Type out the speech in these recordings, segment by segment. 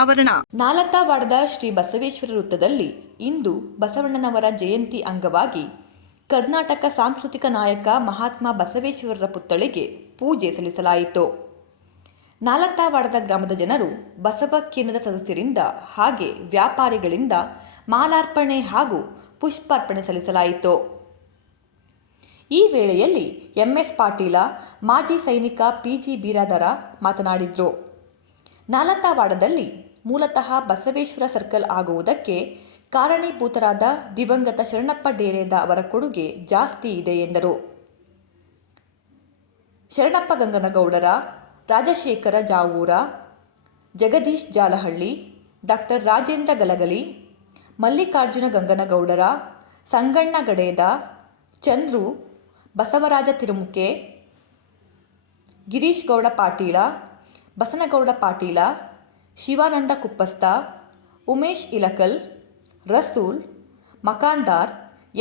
ಆವರಣ ನಾಲತ್ತಾವಾಡದ ಶ್ರೀ ಬಸವೇಶ್ವರ ವೃತ್ತದಲ್ಲಿ ಇಂದು ಬಸವಣ್ಣನವರ ಜಯಂತಿ ಅಂಗವಾಗಿ ಕರ್ನಾಟಕ ಸಾಂಸ್ಕೃತಿಕ ನಾಯಕ ಮಹಾತ್ಮ ಬಸವೇಶ್ವರರ ಪುತ್ಥಳಿಗೆ ಪೂಜೆ ಸಲ್ಲಿಸಲಾಯಿತು. ನಾಲತ್ತಾವಾಡದ ಗ್ರಾಮದ ಜನರು ಬಸವ ಕೇಂದ್ರದ ಸದಸ್ಯರಿಂದ ಹಾಗೆ ವ್ಯಾಪಾರಿಗಳಿಂದ ಮಾಲಾರ್ಪಣೆ ಹಾಗೂ ಪುಷ್ಪಾರ್ಪಣೆ ಸಲ್ಲಿಸಲಾಯಿತು. ಈ ವೇಳೆಯಲ್ಲಿ ಎಂಎಸ್ ಪಾಟೀಲ, ಮಾಜಿ ಸೈನಿಕ ಪಿಜಿ ಬೀರಾದರ ಮಾತನಾಡಿದ್ರು. ನಾಲತ್ತಾವಾಡದಲ್ಲಿ ಮೂಲತಃ ಬಸವೇಶ್ವರ ಸರ್ಕಲ್ ಆಗುವುದಕ್ಕೆ ಕಾರಣೀಭೂತರಾದ ದಿವಂಗತ ಶರಣಪ್ಪ ಡೇರೇದ ಅವರ ಕೊಡುಗೆ ಜಾಸ್ತಿ ಇದೆ ಎಂದರು. ಶರಣಪ್ಪ ಗಂಗನಗೌಡರ, ರಾಜಶೇಖರ ಜಾವೂರ, ಜಗದೀಶ್ ಜಾಲಹಳ್ಳಿ, ಡಾಕ್ಟರ್ ರಾಜೇಂದ್ರ ಗಲಗಲಿ, ಮಲ್ಲಿಕಾರ್ಜುನ ಗಂಗನಗೌಡರ, ಸಂಗಣ್ಣ ಗಡೇದ, ಚಂದ್ರು, ಬಸವರಾಜ ತಿರುಮುಕೆ, ಗಿರೀಶ್ ಗೌಡ ಪಾಟೀಲ ಬಸನಗೌಡ ಪಾಟೀಲ, ಶಿವಾನಂದ ಕುಪ್ಪಸ್ತ ಉಮೇಶ್ ಇಲಕಲ್, ರಸೂಲ್, ಮಕಾಂದಾರ್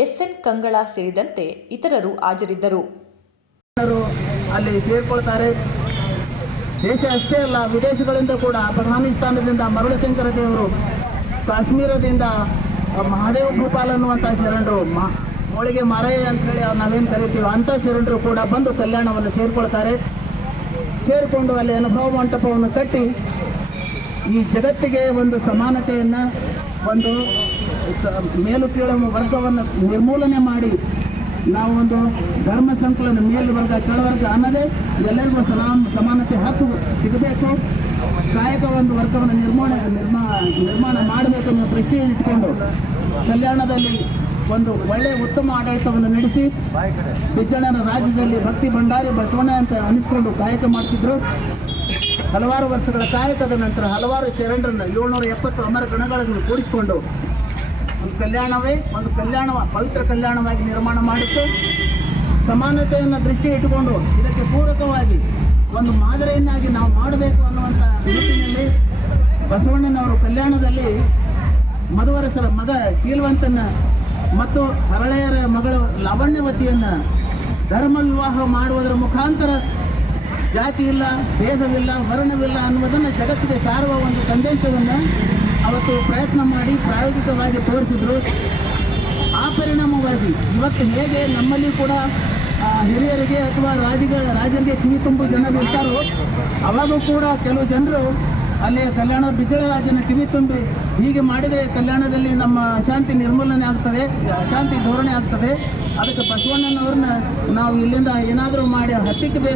ಎಸ್ಎನ್ ಕಂಗಳ ಸೇರಿದಂತೆ ಇತರರು ಹಾಜರಿದ್ದರು. ಅಲ್ಲಿ ಸೇರ್ಕೊಳ್ತಾರೆ. ದೇಶ ಅಷ್ಟೇ ಅಲ್ಲ, ವಿದೇಶಗಳಿಂದ ಕೂಡ ಅಫ್ಘಾನಿಸ್ತಾನದಿಂದ ಮರುಳಶಂಕರ ದೇವರು, ಕಾಶ್ಮೀರದಿಂದ ಮಹಾದೇವ ಗೋಪಾಲ್ ಅನ್ನುವಂಥ ಶರಣರು, ಮಾ ಹೋಳಿಗೆ ಅಂತ ಅವ್ರು ನಾವೇನು ಕರಿತೀವಿ ಅಂಥ ಶರಣರು ಕೂಡ ಬಂದು ಕಲ್ಯಾಣವನ್ನು ಸೇರ್ಕೊಳ್ತಾರೆ. ಸೇರಿಕೊಂಡು ಅಲ್ಲಿ ಅನುಭವ ಮಂಟಪವನ್ನು ಕಟ್ಟಿ ಈ ಜಗತ್ತಿಗೆ ಒಂದು ಸಮಾನತೆಯನ್ನು, ಒಂದು ಮೇಲು ಕೀಳು ವರ್ಗವನ್ನು ನಿರ್ಮೂಲನೆ ಮಾಡಿ ನಾವು ಒಂದು ಧರ್ಮ ಸಂಕಲನ ಮೇಲ್ವರ್ಗ ಕೆಳವರ್ಗ ಅನ್ನದೇ ಎಲ್ಲರಿಗೂ ಸಲಾಂ, ಸಮಾನತೆ ಹಕ್ಕು ಸಿಗಬೇಕು. ಕಾಯಕ ಒಂದು ವರ್ಗವನ್ನು ನಿರ್ಮಾಣ, ನಿರ್ಮಾ, ನಿರ್ಮಾಣ ಮಾಡಬೇಕು ಅನ್ನೋ ದೃಷ್ಟಿಯನ್ನು ಇಟ್ಕೊಂಡು ಕಲ್ಯಾಣದಲ್ಲಿ ಒಂದು ಒಳ್ಳೆಯ ಉತ್ತಮ ಆಡಳಿತವನ್ನು ನಡೆಸಿ ಬಿಜ್ಜಣ್ಣನ ರಾಜ್ಯದಲ್ಲಿ ಭಕ್ತಿ ಭಂಡಾರಿ ಬಸವಣ್ಣ ಅಂತ ಅನಿಸ್ಕೊಂಡು ಕಾಯಕ ಮಾಡ್ತಿದ್ರು. ಹಲವಾರು ವರ್ಷಗಳ ಕಾಯಕದ ನಂತರ ಹಲವಾರು ಶರಣರನ್ನು ಏಳ್ನೂರ ಎಪ್ಪತ್ತು ಅಮರ ಗಣಗಳನ್ನು ಕೂಡಿಸಿಕೊಂಡು ಒಂದು ಕಲ್ಯಾಣವೇ, ಒಂದು ಕಲ್ಯಾಣ, ಪವಿತ್ರ ಕಲ್ಯಾಣವಾಗಿ ನಿರ್ಮಾಣ ಮಾಡಿತ್ತು. ಸಮಾನತೆಯನ್ನು ದೃಷ್ಟಿ ಇಟ್ಟುಕೊಂಡು ಇದಕ್ಕೆ ಪೂರಕವಾಗಿ ಒಂದು ಮಾದರಿಯನ್ನಾಗಿ ನಾವು ಮಾಡಬೇಕು ಅನ್ನುವಂಥ ನಿಟ್ಟಿನಲ್ಲಿ ಬಸವಣ್ಣನವರು ಕಲ್ಯಾಣದಲ್ಲಿ ಮಧುವರಸರ ಮಗ ಶೀಲವಂತನ ಮತ್ತು ಹರಳೆಯರ ಮಗಳು ಲಾವಣ್ಯವತಿಯನ್ನು ಧರ್ಮ ವಿವಾಹ ಮಾಡುವುದರ ಮುಖಾಂತರ ಜಾತಿ ಇಲ್ಲ ಭೇದವಿಲ್ಲ, ವರ್ಣವಿಲ್ಲ ಅನ್ನುವುದನ್ನು ಜಗತ್ತಿಗೆ ಸಾರುವ ಒಂದು ಸಂದೇಶವನ್ನು ಅವತ್ತು ಪ್ರಯತ್ನ ಮಾಡಿ ಪ್ರಾಯೋಗಿಕವಾಗಿ ತೋರಿಸಿದ್ರು. ಆ ಪರಿಣಾಮವಾಗಿ ಇವತ್ತು ಹೇಗೆ ನಮ್ಮಲ್ಲಿ ಕೂಡ ಹಿರಿಯರಿಗೆ ಅಥವಾ ರಾಜಗಳ, ರಾಜರಿಗೆ ಕಿವಿ ತುಂಬು ಜನರು ಇರ್ತಾರೋ, ಅವಾಗೂ ಕೂಡ ಕೆಲವು ಜನರು ಅಲ್ಲಿ ಕಲ್ಯಾಣ ಬಿಜ್ಜಳರಾಜನ ಕಿವಿ ತುಂಬಿ ಹೀಗೆ ಮಾಡಿದರೆ ಕಲ್ಯಾಣದಲ್ಲಿ ನಮ್ಮ ಅಶಾಂತಿ ನಿರ್ಮೂಲನೆ ಆಗ್ತದೆ ಅಶಾಂತಿ ಧೋರಣೆ ಆಗ್ತದೆ. ಅದಕ್ಕೆ ಬಸವಣ್ಣನವ್ರನ್ನ ನಾವು ಇಲ್ಲಿಂದ ಏನಾದರೂ ಮಾಡಿ ಹತ್ತಿಕ್ಕಬೇಕು